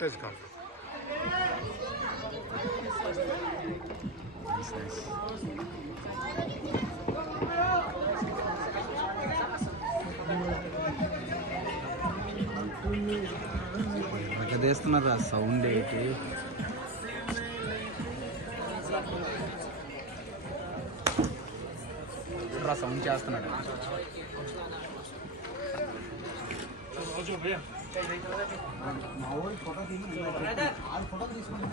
Footage కాదు. తీస్తున్నదా sound ఏంటి? Sound చేస్తున్నాడు. మా ఊరి ఫోటో తీసుకుంటున్నా.